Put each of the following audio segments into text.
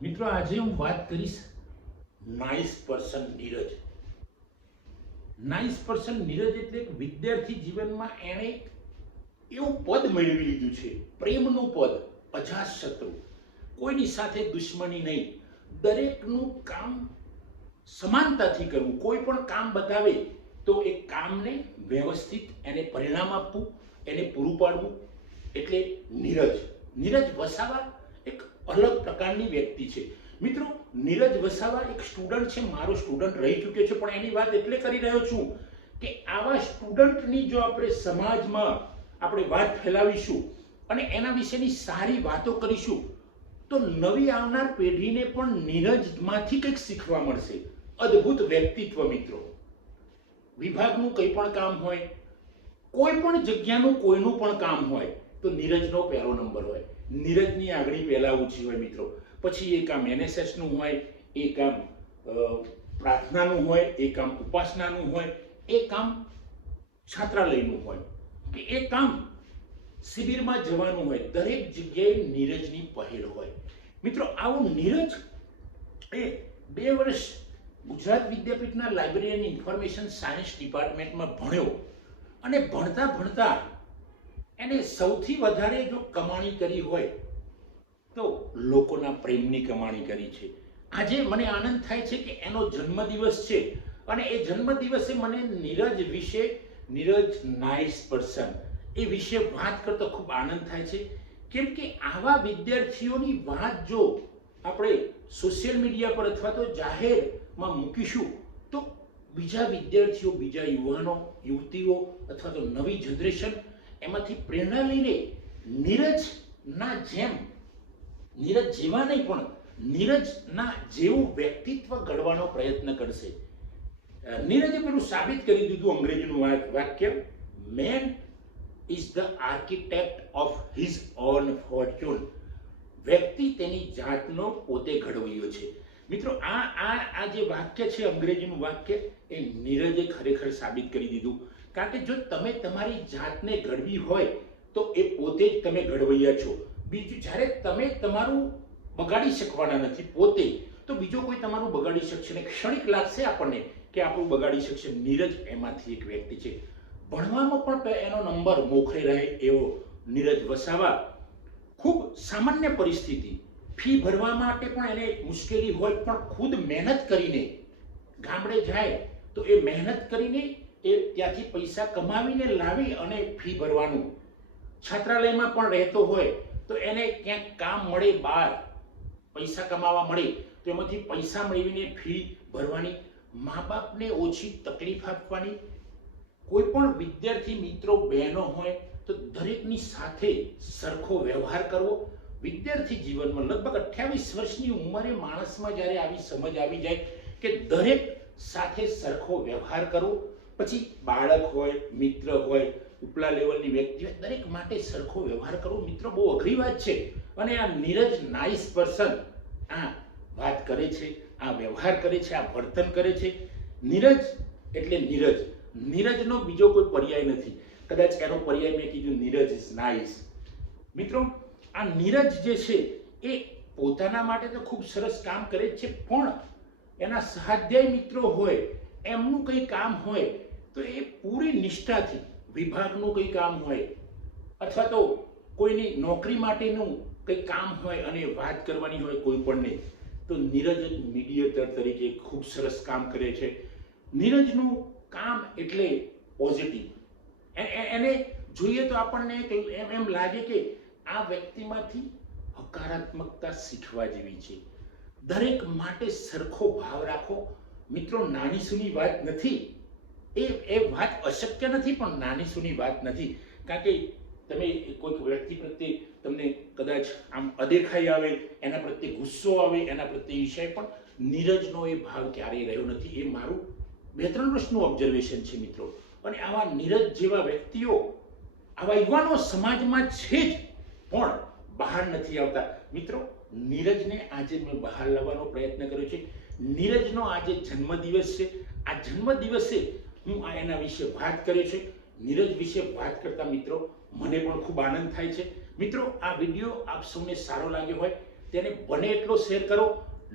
મિત્રો આજે હું વાત કરીશ nice person Neeraj. Nice person Neeraj એટલે એક વિદ્યાર્થી જીવનમાં એણે એવું પદ મેળવી લીધું છે, પ્રેમનું પદ, અજાતશત્રુ, કોઈની સાથે દુશ્મની નહીં, દરેકનું કામ સમાનતાથી કરવું. કોઈ પણ કામ બતાવે તો એ કામને વ્યવસ્થિત એને પરિણામ આપવું, એને પૂરું પાડવું. એટલે નીરજ વસાવા એક અલગ પ્રકારની વ્યક્તિ છે. મિત્રો, નીરજ વસાવા એક સ્ટુડન્ટ છે, મારો સ્ટુડન્ટ રહી ચૂક્યો છે, પણ એની વાત એટલે કરી રહ્યો છું કે આવા સ્ટુડન્ટની જો આપણે સમાજમાં આપણે વાત ફેલાવીશું અને એના વિશેની સારી વાતો કરીશું તો નવી આવનાર પેઢીને પણ નીરજમાંથી કંઈક શીખવા મળશે. અદ્ભુત વ્યક્તિત્વ મિત્રો. વિભાગનું કંઈ પણ કામ હોય, કોઈ પણ જગ્યાનું કોઈનું પણ કામ હોય તો નીરજનો પહેલો નંબર હોય, નીરજની આગળ પહેલા ઊંચી હોય મિત્રો. પછી એ કામ એનએસએસનું હોય, એ કામ પ્રાર્થનાનું હોય, એ કામ ઉપાસનાનું હોય, એ કામ છાત્રાલયનું હોય કે એ કામ શિબિરમાં જવાનું હોય, દરેક જગ્યાએ નીરજની પહેલ હોય. મિત્રો, આવું નીરજ એ 2 વર્ષ ગુજરાત વિદ્યાપીઠના લાઇબ્રેરી અને ઇન્ફોર્મેશન સાયન્સ ડિપાર્ટમેન્ટમાં ભણ્યો અને ભણતા ભણતા એને સૌથી વધારે જો કમાણી કરી હોય તો લોકોના પ્રેમની કમાણી કરી છે. આજે મને આનંદ થાય છે કે એનો જન્મદિવસ છે અને એ જન્મદિવસે મને નીરજ નાઇસ પર્સન એ વિશે વાત કરતો ખૂબ આનંદ થાય છે. કેમ કે આવા વિદ્યાર્થીઓની વાત જો આપણે સોશિયલ મીડિયા પર અથવા તો જાહેરમાં મૂકીશું તો બીજા વિદ્યાર્થીઓ, બીજા યુવાનો, યુવતીઓ અથવા તો નવી જનરેશન એમાંથી પ્રેરણા લઈને નીરજના જેમ, નીરજ જેવા નહીં પણ નીરજના જેવું વ્યક્તિત્વ ઘડવાનો પ્રયત્ન કરશે. નીરજે પેલું સાબિત કરી દીધું, અંગ્રેજીનું વાક્ય, main is the architect of his own Fortune. વ્યક્તિ તેની જાતનો પોતે ઘડવૈયો છે. મિત્રો, આ જે વાક્ય છે, અંગ્રેજીનું વાક્ય, એ નીરજે ખરેખર સાબિત કરી દીધું. કારણ કે જો તમે તમારી જાતને ઘડવી હોય તો એ પોતે જ તમે ઘડવૈયા છો. બીજું, જ્યારે તમે તમારું બગાડી શકવાના નથી પોતે, તો બીજો કોઈ તમારું બગાડી શકશે ને. ક્ષણિક લાગશે આપણને કે આપણું બગાડી શકશે. નીરજ એમાંથી એક વ્યક્તિ છે. ભણવામાં પણ એનો નંબર મોખરે રહે એવો નીરજ વસાવા. ખૂબ સામાન્ય પરિસ્થિતિ, ફી ભરવા માટે પણ એને મુશ્કેલી હોય પણ ખુદ મહેનત કરીને ગામડે જાય તો એ મહેનત કરીને એ ત્યાંથી પૈસા કમાવીને લાવી અને ફી ભરવાનું. છાત્રાલયમાં પણ રહેતો હોય તો એને ક્યાંક કામ મળે, બહાર પૈસા કમાવા મળે તો એમાંથી પૈસા મેળવીને ફી ભરવાની, મા બાપને ઓછી તકલીફ આપવાની. કોઈ પણ વિદ્યાર્થી મિત્રો, બહેનો હોય તો દરેકની સાથે સરખો વ્યવહાર કરવો. વિદ્યાર્થી જીવનમાં લગભગ 28 વર્ષની ઉંમરે માણસમાં જ્યારે આવી સમજ આવી જાય કે દરેક સાથે સરખો વ્યવહાર કરવો, પછી બાળક હોય, મિત્ર હોય, ઉપલા લેવલની વ્યક્તિ હોય, દરેક માટે સરખો વ્યવહાર કરવો. મિત્રો, બહુ અઘરી વાત છે અને આ નીરજ નાઇસ પર્સન આ વાત કરે છે, આ વ્યવહાર કરે છે, આ વર્તન કરે છે. નીરજ એટલે નીરજનો બીજો કોઈ પર્યાય નથી. કદાચ એનો પર્યાય મેં કીધું, નીરજ ઇઝ નાઇસ. મિત્રો, આ નીરજ જે છે એ પોતાના માટે તો ખૂબ સરસ કામ કરે છે, પણ એના સ્વાધ્યાય મિત્રો હોય, એમનું કંઈ કામ હોય તો એ પૂરી નિષ્ઠાથી, વિભાગનું કંઈ કામ હોય અથવા તો કોઈની નોકરી માટેનું કંઈ કામ હોય અને વાત કરવાની હોય કોઈ પણને, તો નીરજ મીડિયેટર તરીકે ખૂબ સરસ કામ કરે છે. નીરજનું કામ એટલે પોઝિટિવ. એને જોઈએ તો આપણને એમ લાગે કે આ વ્યક્તિમાંથી હકારાત્મકતા શીખવા જેવી છે. દરેક માટે સરખો ભાવ રાખો. મિત્રો, નાની સૂની વાત નથી, એ વાત અશક્ય નથી પણ નાની સૂની વાત નથી. કારણ કે તમે કોઈક વ્યક્તિ પ્રત્યે તમને કદાચ આમ અદેખાઈ આવે, એના પ્રત્યે ગુસ્સો આવે, એના પ્રત્યે ઈર્ષ્યા, પણ નીરજનો એ ભાવ ક્યારેય રહ્યો નથી. એ મારું 2-3 વર્ષનું ઓબ્ઝર્વેશન છે મિત્રો. અને આવા નીરજ જેવા વ્યક્તિઓ, આવા યુવાનો સમાજમાં છે જ, પણ બહાર નથી આવતા. મિત્રો, નીરજને આજે મેં બહાર લાવવાનો પ્રયત્ન કર્યો છે. નીરજનો આજે જન્મદિવસ છે. આ જન્મદિવસે હું એના વિશે વાત કર્યો છે. નીરજ વિશે વાત કરતા મિત્રો મને પણ ખૂબ આનંદ થાય છે. મિત્રો, આ વિડીયો આપ સૌને સારો લાગ્યો હોય તેને બને એટલો શેર કરો.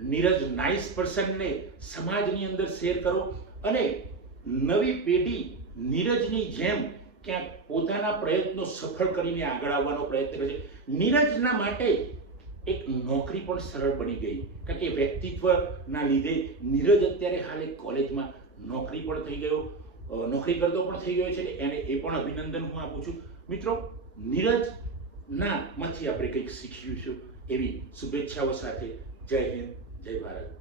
નીરજ નાઇસ પર્સનને સમાજની અંદર શેર કરો અને નવી પેઢી નીરજની જેમ ક્યાંક પોતાના પ્રયત્નો સફળ કરીને આગળ આવવાનો પ્રયત્ન કરે છે. નીરજના માટે એક નોકરી પણ સરળ બની ગઈ, કારણ કે વ્યક્તિત્વના લીધે નીરજ અત્યારે હાલ એક કોલેજમાં નોકરી પણ થઈ ગયો, નોકરી કરતો પણ થઈ ગયો છે. એને એ પણ અભિનંદન હું આપું છું. મિત્રો, નીરજના માંથી આપણે કંઈક શીખ્યું છું એવી શુભેચ્છાઓ સાથે જય હિન્દ, જય ભારત.